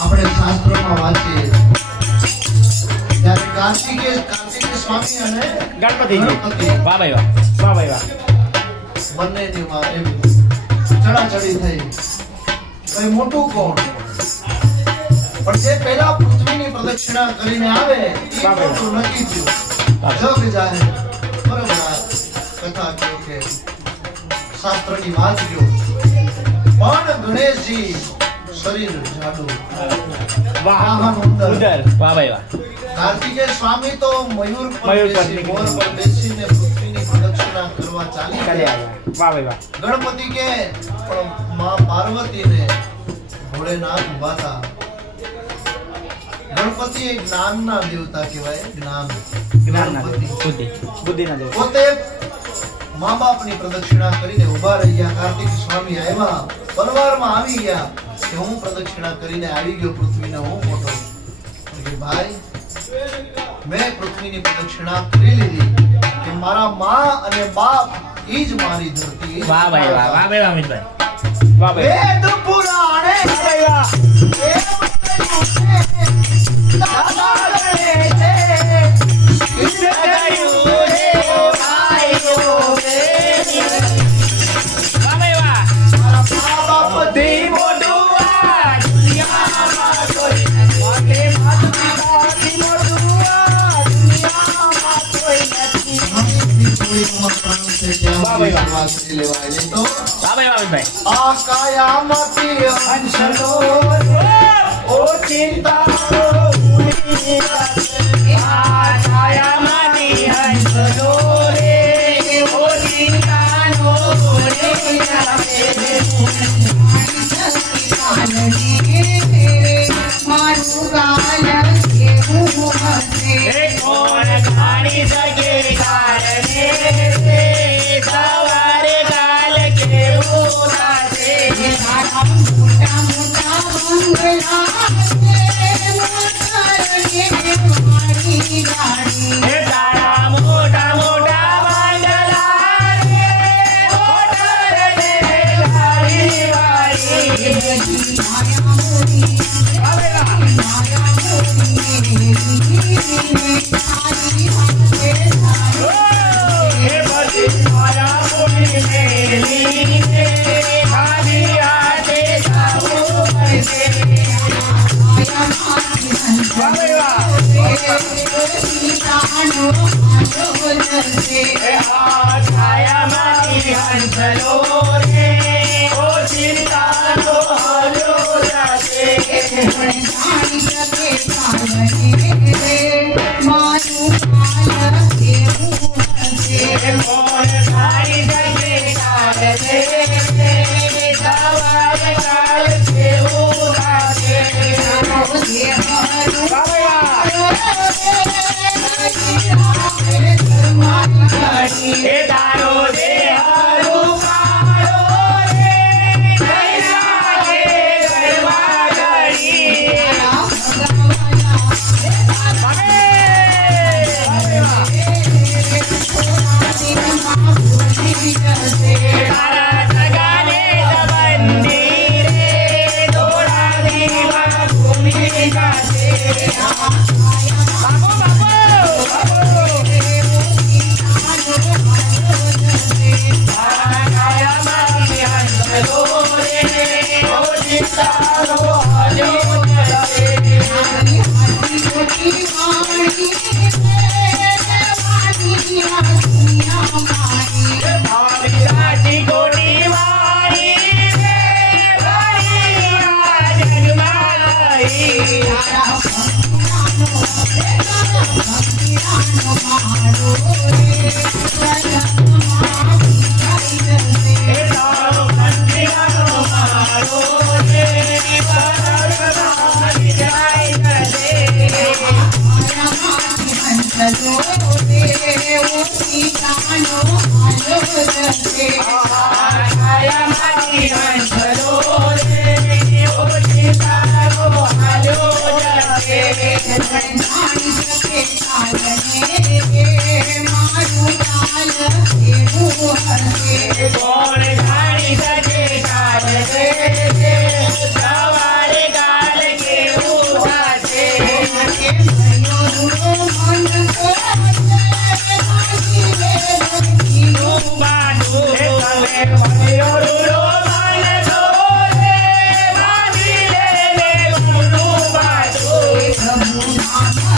આપણે શાસ્ત્રોમાં વાંચીએ ત્યારે કાર્તિકેય સ્વામી અને ગણપતિજી વાહ ભાઈ વાહ વાહ ભાઈ વાહ બંનેની વાત એવી ચડાચડી થઈ ભાઈ મોટું કોણ પણ જે પહેલા પૃથ્વીની પ્રદક્ષિણા કરીને આવે એ મોટું નક્કી થયું જગ જાહેર બરોબર કથા કહ્યું કે શાસ્ત્રની વાત કહ્યું પણ ગણેશજી શરીર જાડું વાહન ઉંદર વાહ ભાઈ વાહ કાર્તિકેય સ્વામી તો મયુર પર મોર પર બેસીને પૃથ્વીની પ્રદક્ષિણા કરવા ચાલી આવ્યા વાહ ભાઈ વાહ ગણપતિ કે પણ માં પાર્વતીને ભોળેનાથ ઉભા હતા ગણપતિ એ જ્ઞાનના દેવતા કહેવાય જ્ઞાનના બુદ્ધિના દેવતા પોતે મા બાપની પ્રદક્ષિણા કરીને ઉભા રહી ગયા કાર્તિક સ્વામી આવ્યા પરવારમાં આવી ગયા કે હું પ્રદક્ષિણા કરીને આવી ગયો પૃથ્વીને હું મોટો કે ભાઈ મેં પૃથ્વીની પ્રદક્ષિણા કરી લીધી કે મારા માં અને બાપ ઈ જ મારી ધરતી વાહ ભાઈ વાહ વાહ ભાઈ અમિતભાઈ વાહ ભાઈ વેદ પુરાણે વાહ ભાઈ વાહ દાદા ગણે છે કિસને કહ્યું રે ભાઈઓ રે વાહ ભાઈ વાહ મારા બાપ દી મોટું આ દુનિયામાં કોઈ નથી માત પિતાથી મોટું આ દુનિયામાં કોઈ નથી વાહ ભાઈ વાહ વાહ ભાઈ અમિતભાઈ આ કાયામતી અંશલો ઓ ચિંતા એ તારો દેહ તારા સગાને સંબંધી રે થોડા દીવા ભૂમિકા છે બાપુ તારા કાયામાં અંધલો રે ઓ ચિંતાનો હાલ્યો જશે ભાવી સાચી ગોટી વાળી રે વાળી જન્માઈ એ તારો કંઠિયાનો મારો રે પરગનાની જાય જશે કાયામાંથી અંધલો રે ઓ ચિંતાનો હાલ્યો જશે કોણ જાણી શકે કાલ રે સવારે કાલ કેવું થશે બાજુ તમે ભણ્યો રૂડો માનસો રે બાંધી લે ગુનું બાજુ સંસારમાં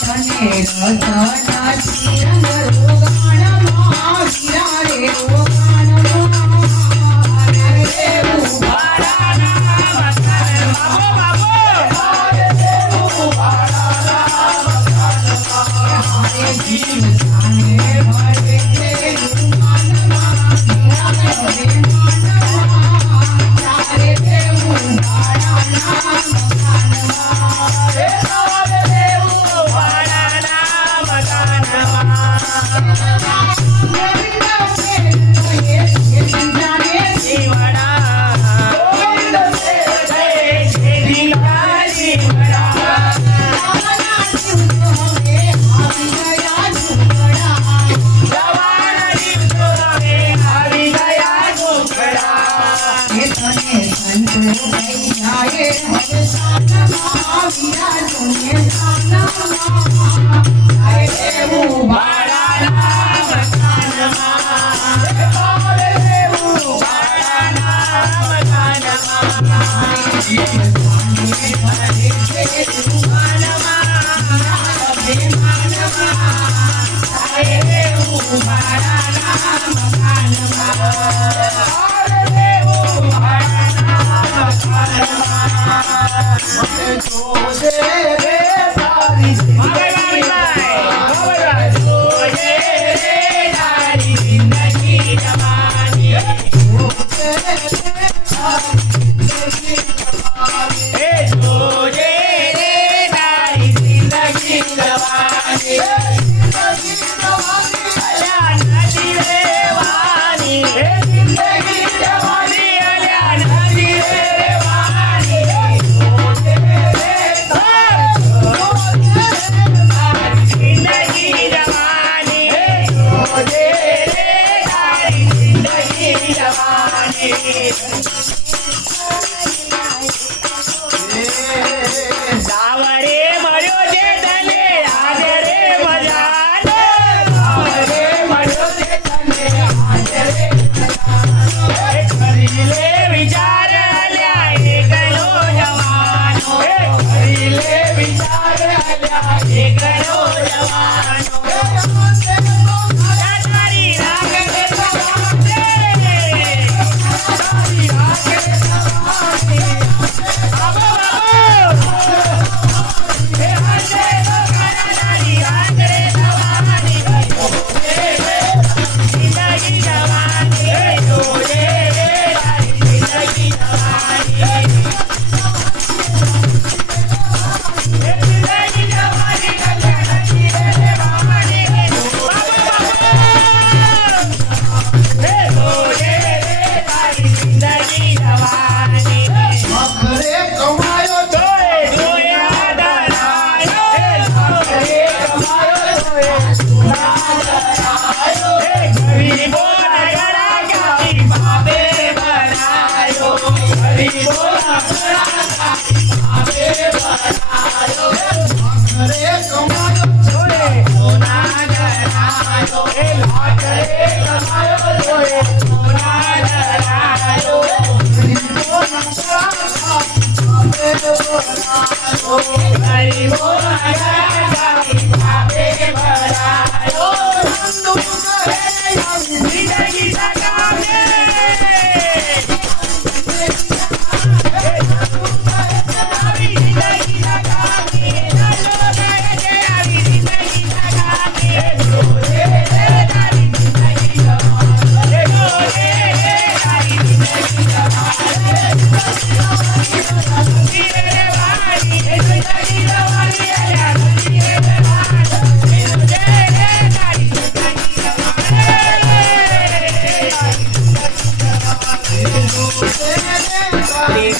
તને રસના શ્રીરંગ રોગાણમાં વીરા રે રોગાણમાં દેવું હરે જીવ જાને ભરે તે રૂમાનમાં વીરા રે માનવા તારે દેવું ભાડાના મકાનમાં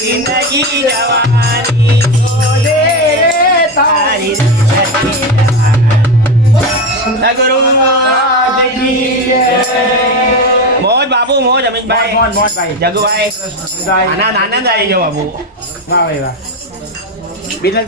જિંદગી જવાની બોલે રે તારી ગુરુ મોજ બાપુ મોજ અમિતભાઈ મોજ મોજ ભાઈ જગુભાઈ આનંદ આનંદ આવી ગયો બાપુ વાહ ભાઈ વાહ બીજા